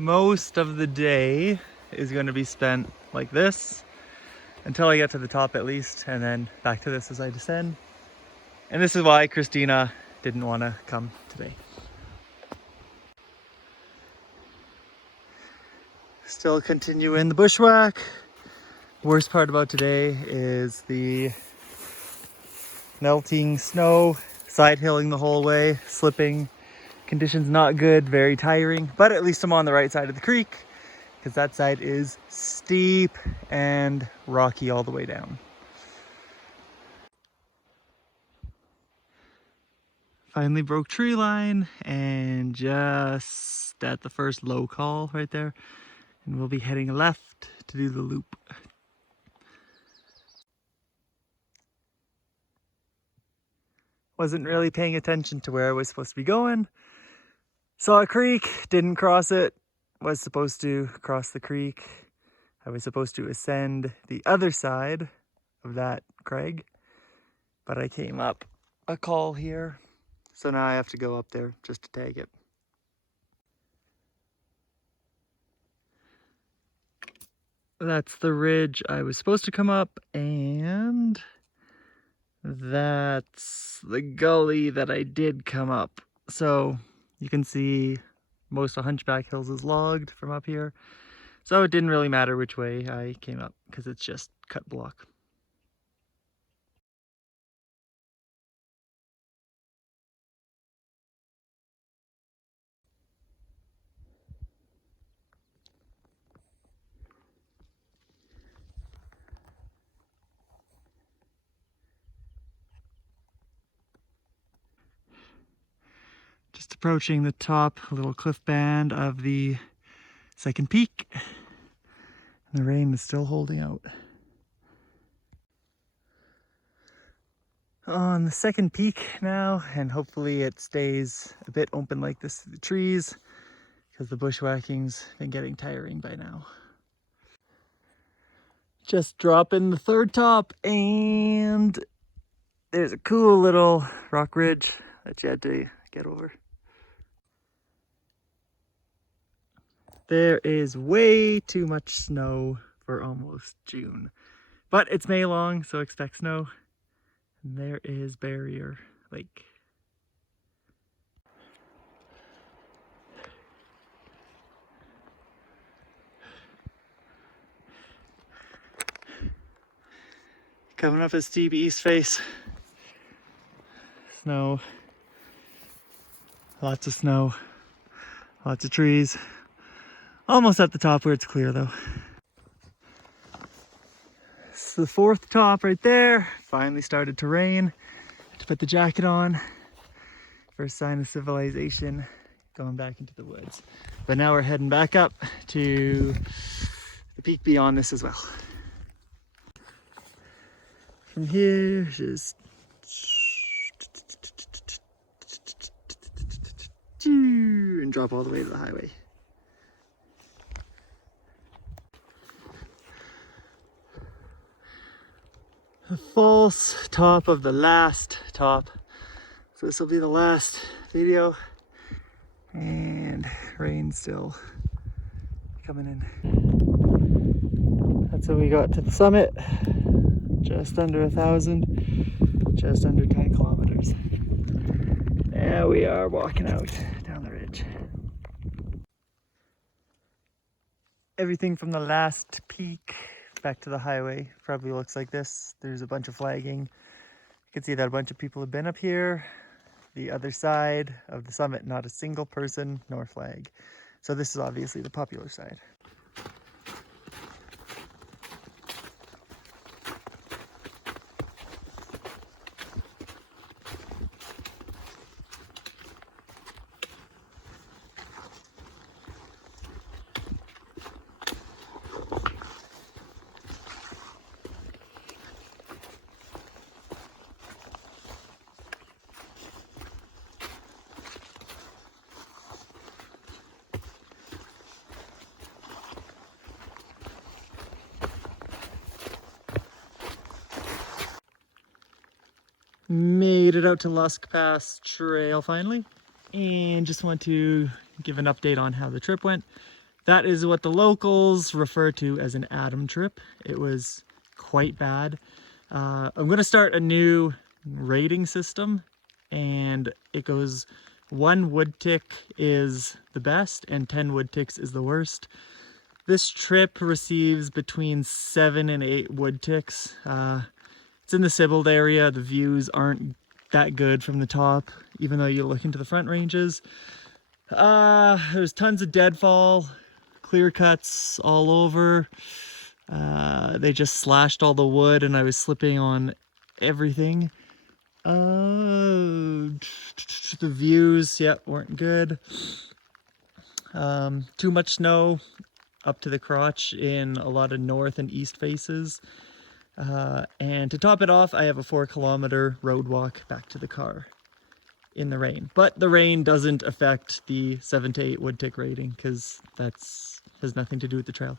Most of the day is going to be spent like this until I get to the top at least, and then back to this as I descend. And this is why Christina didn't want to come today. Still continuing the bushwhack. Worst part about today is the melting snow, side hilling the whole way, slipping. Conditions not good, very tiring, but at least I'm on the right side of the creek because that side is steep and rocky all the way down. Finally broke tree line and just at the first low call right there, and we'll be heading left to do the loop. Wasn't really paying attention to where I was supposed to be going. Saw a creek, didn't cross it. Was supposed to cross the creek. I was supposed to ascend the other side of that crag, but I came up a call here. So now I have to go up there just to tag it. That's the ridge I was supposed to come up, and that's the gully that I did come up. So you can see most of Hunchback Hills is logged from up here. So it didn't really matter which way I came up because it's just cut block. Just approaching the top little cliff band of the second peak. And the rain is still holding out. On the second peak now, and hopefully it stays a bit open like this through the trees because the bushwhacking's been getting tiring by now. Just dropping the third top, and there's a cool little rock ridge that you had to get over. There is way too much snow for almost June, but it's May long, so expect snow. And there is Barrier Lake. Coming up a steep east face. Snow. Lots of snow. Lots of trees. Almost at the top where it's clear though. It's the fourth top right there. Finally started to rain. Had to put the jacket on. First sign of civilization. Going back into the woods. But now we're heading back up to the peak beyond this as well. From here, just and drop all the way to the highway. The false top of the last top. So this will be the last video, and rain still coming in. That's how we got to the summit. Just under 1,000, just under 10 kilometers. Now we are walking out down the ridge. Everything from the last peak back to the highway probably looks like this. There's a bunch of flagging. You can see that a bunch of people have been up here. The other side of the summit, not a single person nor flag. So this is obviously the popular side. Made it out to Lusk Pass Trail finally, and just want to give an update on how the trip went. That is what the locals refer to as an Adam trip. It was quite bad. I'm going to start a new rating system, and it goes 1 wood tick is the best and 10 wood ticks is the worst. This trip receives between 7 and 8 wood ticks. It's in the Sibbald area. The views aren't that good from the top, even though you look into the front ranges. There's tons of deadfall, clear cuts all over. They just slashed all the wood and I was slipping on everything. The views, weren't good. Too much snow up to the crotch in a lot of north and east faces. And to top it off, I have a 4-kilometer road walk back to the car in the rain. But the rain doesn't affect the 7 to 8 wood tick rating because has nothing to do with the trail.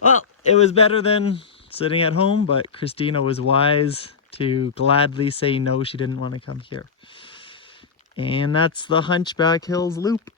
Well, it was better than sitting at home, but Christina was wise to gladly say no, she didn't want to come here. And that's the Hunchback Hills Loop.